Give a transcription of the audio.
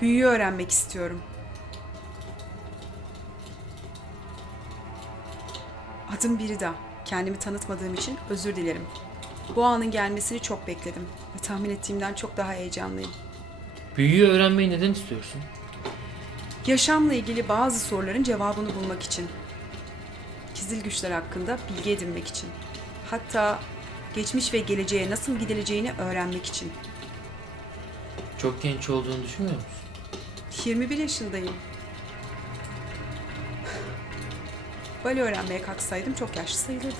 Büyüyü öğrenmek istiyorum. Adım Birida. Kendimi tanıtmadığım için özür dilerim. Bu anın gelmesini çok bekledim ve tahmin ettiğimden çok daha heyecanlıyım. Büyüyü öğrenmeyi neden istiyorsun? Yaşamla ilgili bazı soruların cevabını bulmak için. Gizil güçler hakkında bilgi edinmek için. Hatta geçmiş ve geleceğe nasıl gidileceğini öğrenmek için. Çok genç olduğunu düşünmüyor musun? 21 yaşındayım. Bale öğrenmeye kalksaydım çok yaşlı sayılırdım.